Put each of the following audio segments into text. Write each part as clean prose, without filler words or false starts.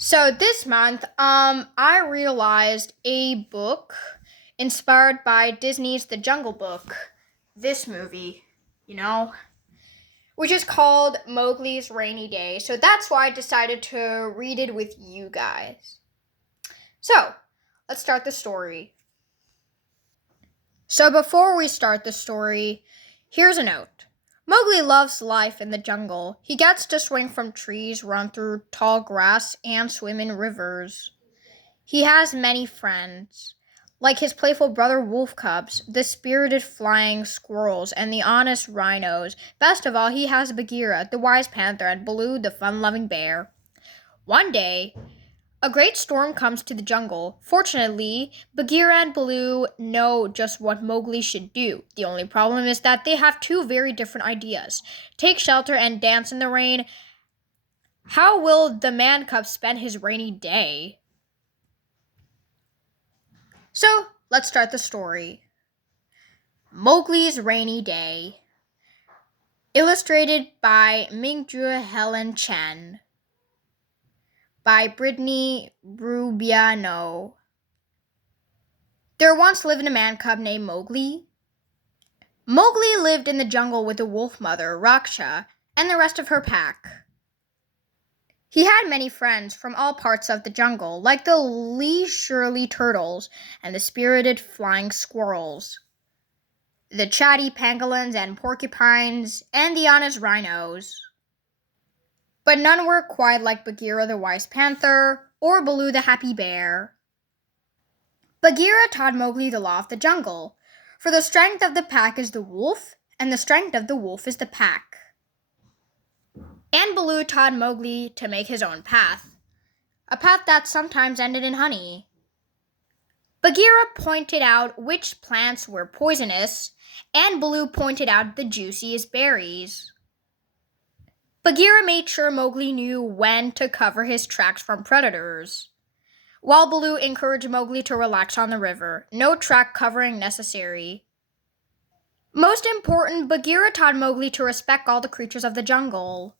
So this month, I realized a book inspired by Disney's The Jungle Book. This movie, you know, which is called Mowgli's Rainy Day. So that's why I decided to read it with you guys. So let's start the story. So before we start the story, here's a note. Mowgli loves life in the jungle. He gets to swing from trees, run through tall grass, and swim in rivers. He has many friends, like his playful brother wolf cubs, the spirited flying squirrels, and the honest rhinos. Best of all, he has Bagheera, the wise panther, and Baloo, the fun-loving bear. One day, a great storm comes to the jungle. Fortunately, Bagheera and Baloo know just what Mowgli should do. The only problem is that they have two very different ideas. Take shelter and dance in the rain. How will the man cub spend his rainy day? So, let's start the story. Mowgli's Rainy Day. Illustrated by Mingjue Helen Chen. By Brittany Rubiano. There once lived a man cub named Mowgli. Mowgli lived in the jungle with a wolf mother, Raksha, and the rest of her pack. He had many friends from all parts of the jungle, like the leisurely turtles and the spirited flying squirrels, the chatty pangolins and porcupines, and the honest rhinos. But none were quite like Bagheera the wise panther or Baloo the happy bear. Bagheera taught Mowgli the law of the jungle, for the strength of the pack is the wolf, and the strength of the wolf is the pack. And Baloo taught Mowgli to make his own path, a path that sometimes ended in honey. Bagheera pointed out which plants were poisonous, and Baloo pointed out the juiciest berries. Bagheera made sure Mowgli knew when to cover his tracks from predators, while Baloo encouraged Mowgli to relax on the river. No track covering necessary. Most important, Bagheera taught Mowgli to respect all the creatures of the jungle.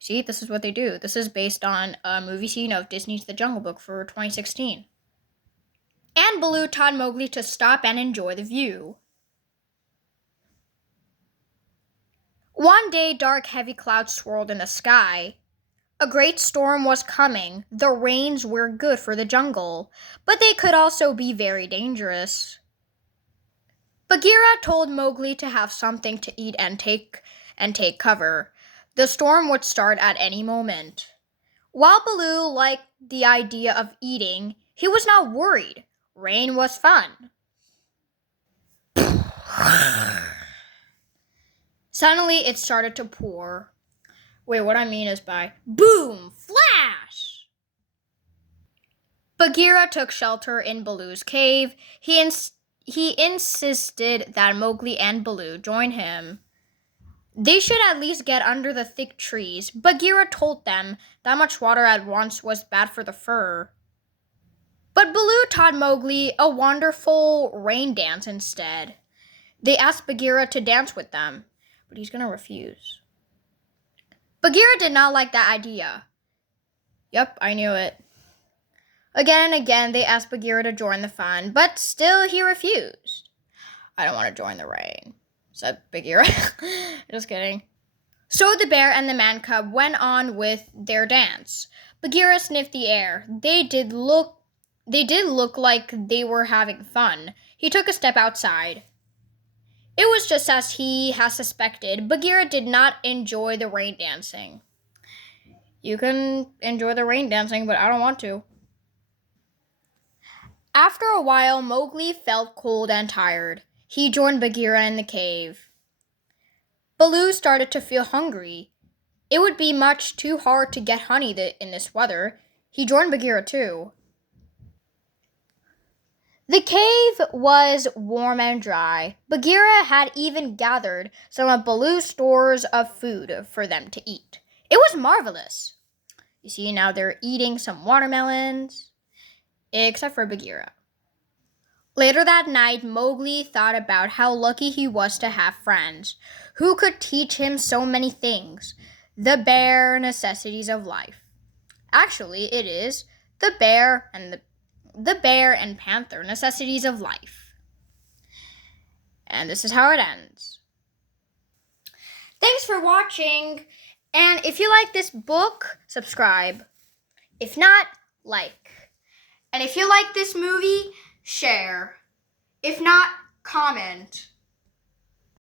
See, this is what they do. This is based on a movie scene of Disney's The Jungle Book for 2016. And Baloo taught Mowgli to stop and enjoy the view. One day, dark, heavy clouds swirled in the sky. A great storm was coming. The rains were good for the jungle, but they could also be very dangerous. Bagheera told Mowgli to have something to eat and take cover. The storm would start at any moment. While Baloo liked the idea of eating, he was not worried. Rain was fun. Suddenly, it started to pour. Wait, what I mean is by boom, flash! Bagheera took shelter in Baloo's cave. He insisted that Mowgli and Baloo join him. They should at least get under the thick trees. Bagheera told them that much water at once was bad for the fur. But Baloo taught Mowgli a wonderful rain dance instead. They asked Bagheera to dance with them, but he's going to refuse. Bagheera did not like that idea. Yep, I knew it. Again and again, they asked Bagheera to join the fun, but still he refused. I don't want to join the rain, said Bagheera. Just kidding. So the bear and the man cub went on with their dance. Bagheera sniffed the air. They did look like they were having fun. He took a step outside. It was just as he had suspected. Bagheera did not enjoy the rain dancing. You can enjoy the rain dancing, but I don't want to. After a while, Mowgli felt cold and tired. He joined Bagheera in the cave. Baloo started to feel hungry. It would be much too hard to get honey in this weather. He joined Bagheera too. The cave was warm and dry. Bagheera had even gathered some of Baloo's stores of food for them to eat. It was marvelous. You see, now they're eating some watermelons, except for Bagheera. Later that night, Mowgli thought about how lucky he was to have friends who could teach him so many things, the bare necessities of life. Actually, it is the bear and panther necessities of life. And this is how it ends. Thanks for watching. And if you like this book, subscribe. If not, like. And if you like this movie, share. If not, comment.